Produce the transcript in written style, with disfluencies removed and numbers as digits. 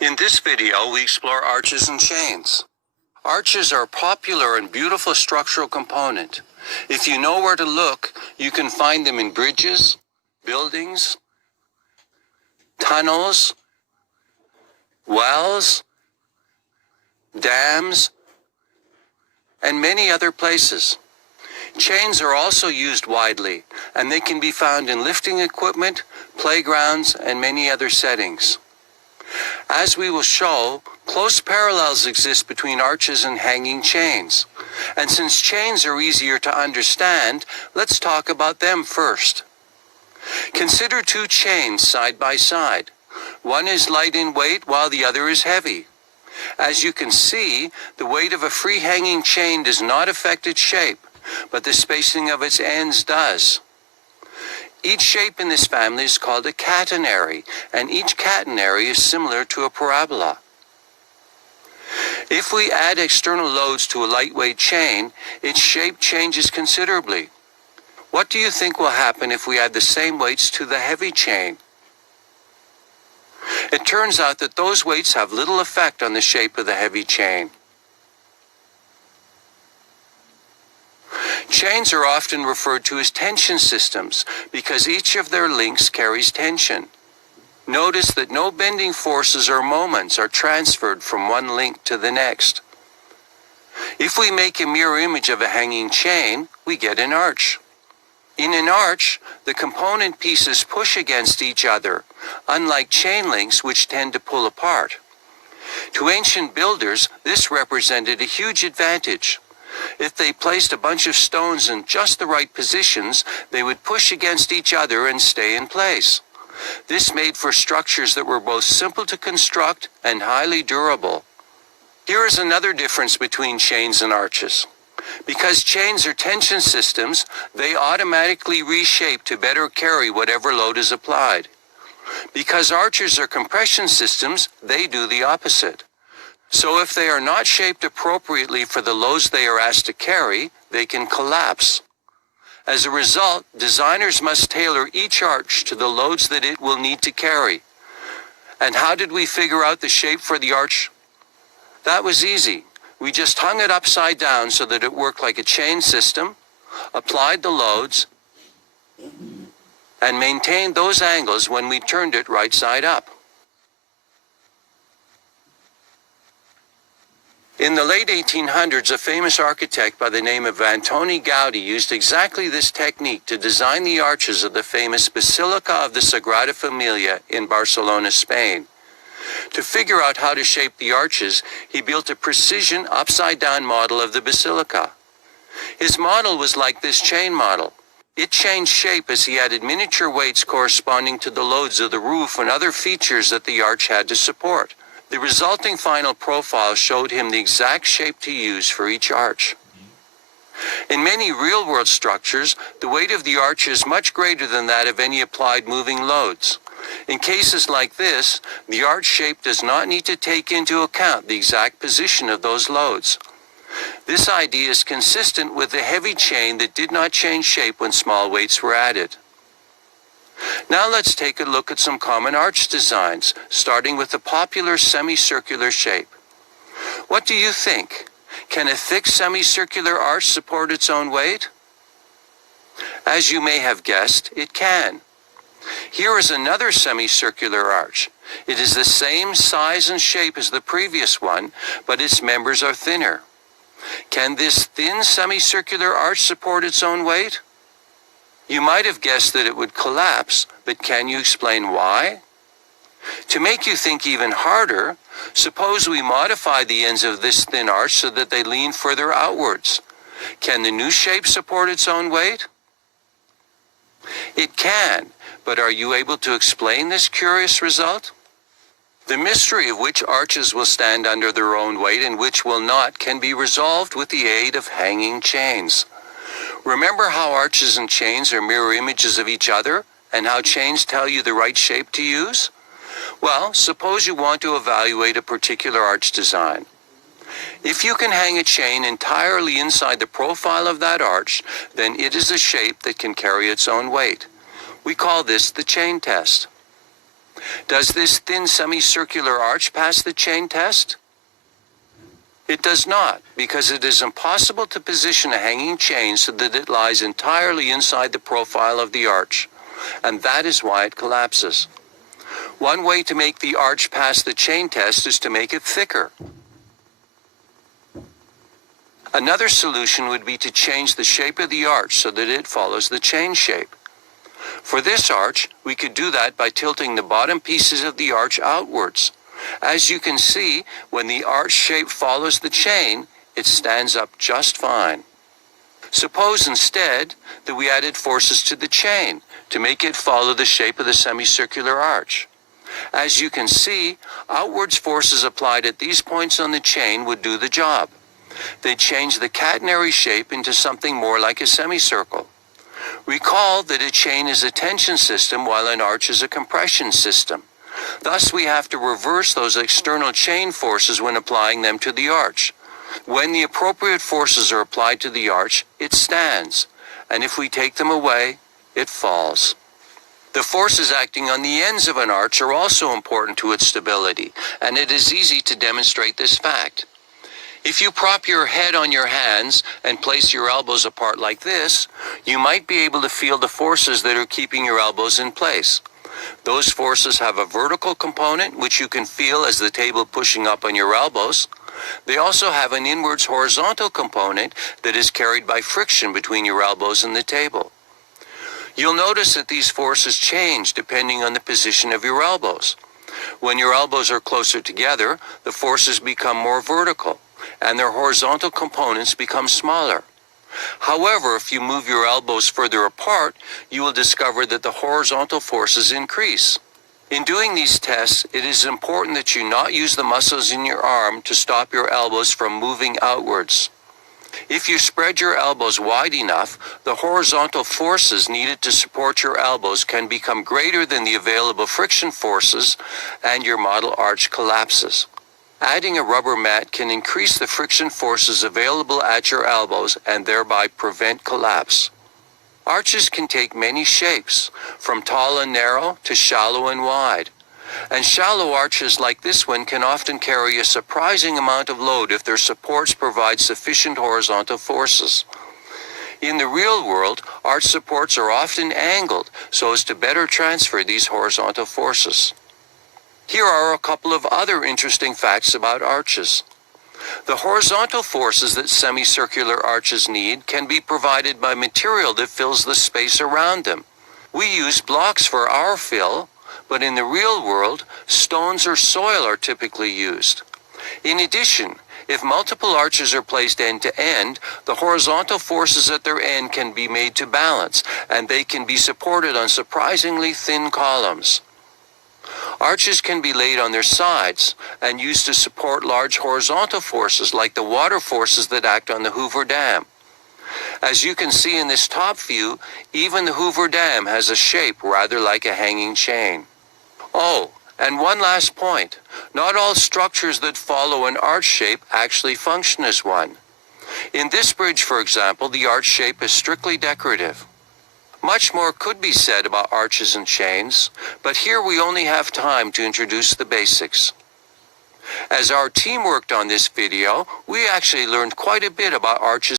In this video, we explore arches and chains. Arches are a popular and beautiful structural component. If you know where to look, you can find them in bridges, buildings, tunnels, wells, dams, and many other places. Chains are also used widely, and they can be found in lifting equipment, playgrounds, and many other settings. As we will show, close parallels exist between arches and hanging chains. And since chains are easier to understand, let's talk about them first. Consider two chains side by side. One is light in weight while the other is heavy. As you can see, the weight of a free hanging chain does not affect its shape, but the spacing of its ends does. Each shape in this family is called a catenary, and each catenary is similar to a parabola. If we add external loads to a lightweight chain, its shape changes considerably. What do you think will happen if we add the same weights to the heavy chain? It turns out that those weights have little effect on the shape of the heavy chain. Chains are often referred to as tension systems because each of their links carries tension. Notice that no bending forces or moments are transferred from one link to the next. If we make a mirror image of a hanging chain, we get an arch. In an arch, the component pieces push against each other, unlike chain links which tend to pull apart. To ancient builders, this represented a huge advantage. If they placed a bunch of stones in just the right positions, they would push against each other and stay in place. This made for structures that were both simple to construct and highly durable. Here is another difference between chains and arches. Because chains are tension systems, they automatically reshape to better carry whatever load is applied. Because arches are compression systems, they do the opposite. So if they are not shaped appropriately for the loads they are asked to carry, they can collapse. As a result, designers must tailor each arch to the loads that it will need to carry. And how did we figure out the shape for the arch? That was easy. We just hung it upside down so that it worked like a chain system, applied the loads, and maintained those angles when we turned it right side up. In the late 1800s, a famous architect by the name of Antoni Gaudí used exactly this technique to design the arches of the famous Basilica of the Sagrada Familia in Barcelona, Spain. To figure out how to shape the arches, he built a precision upside-down model of the basilica. His model was like this chain model. It changed shape as he added miniature weights corresponding to the loads of the roof and other features that the arch had to support. The resulting final profile showed him the exact shape to use for each arch. In many real-world structures, the weight of the arch is much greater than that of any applied moving loads. In cases like this, the arch shape does not need to take into account the exact position of those loads. This idea is consistent with the heavy chain that did not change shape when small weights were added. Now let's take a look at some common arch designs, starting with the popular semicircular shape. What do you think? Can a thick semicircular arch support its own weight? As you may have guessed, it can. Here is another semicircular arch. It is the same size and shape as the previous one, but its members are thinner. Can this thin semicircular arch support its own weight? You might have guessed that it would collapse, but can you explain why? To make you think even harder, suppose we modify the ends of this thin arch so that they lean further outwards. Can the new shape support its own weight? It can, but are you able to explain this curious result? The mystery of which arches will stand under their own weight and which will not can be resolved with the aid of hanging chains. Remember how arches and chains are mirror images of each other, and how chains tell you the right shape to use? Well, suppose you want to evaluate a particular arch design. If you can hang a chain entirely inside the profile of that arch, then it is a shape that can carry its own weight. We call this the chain test. Does this thin semicircular arch pass the chain test? It does not, because it is impossible to position a hanging chain so that it lies entirely inside the profile of the arch, and that is why it collapses. One way to make the arch pass the chain test is to make it thicker. Another solution would be to change the shape of the arch so that it follows the chain shape. For this arch, we could do that by tilting the bottom pieces of the arch outwards. As you can see, when the arch shape follows the chain, it stands up just fine. Suppose instead that we added forces to the chain to make it follow the shape of the semicircular arch. As you can see, outwards forces applied at these points on the chain would do the job. They change the catenary shape into something more like a semicircle. Recall that a chain is a tension system while an arch is a compression system. Thus, we have to reverse those external chain forces when applying them to the arch. When the appropriate forces are applied to the arch, it stands, and if we take them away, it falls. The forces acting on the ends of an arch are also important to its stability, and it is easy to demonstrate this fact. If you prop your head on your hands and place your elbows apart like this, you might be able to feel the forces that are keeping your elbows in place. Those forces have a vertical component, which you can feel as the table pushing up on your elbows. They also have an inwards horizontal component that is carried by friction between your elbows and the table. You'll notice that these forces change depending on the position of your elbows. When your elbows are closer together, the forces become more vertical, and their horizontal components become smaller. However, if you move your elbows further apart, you will discover that the horizontal forces increase. In doing these tests, it is important that you not use the muscles in your arm to stop your elbows from moving outwards. If you spread your elbows wide enough, the horizontal forces needed to support your elbows can become greater than the available friction forces, and your model arch collapses. Adding a rubber mat can increase the friction forces available at your elbows and thereby prevent collapse. Arches can take many shapes, from tall and narrow to shallow and wide. And shallow arches like this one can often carry a surprising amount of load if their supports provide sufficient horizontal forces. In the real world, arch supports are often angled so as to better transfer these horizontal forces. Here are a couple of other interesting facts about arches. The horizontal forces that semicircular arches need can be provided by material that fills the space around them. We use blocks for our fill, but in the real world, stones or soil are typically used. In addition, if multiple arches are placed end to end, the horizontal forces at their end can be made to balance, and they can be supported on surprisingly thin columns. Arches can be laid on their sides and used to support large horizontal forces like the water forces that act on the Hoover Dam. As you can see in this top view, even the Hoover Dam has a shape rather like a hanging chain. Oh, and one last point. Not all structures that follow an arch shape actually function as one. In this bridge, for example, the arch shape is strictly decorative. Much more could be said about arches and chains, but here we only have time to introduce the basics. As our team worked on this video, we actually learned quite a bit about arches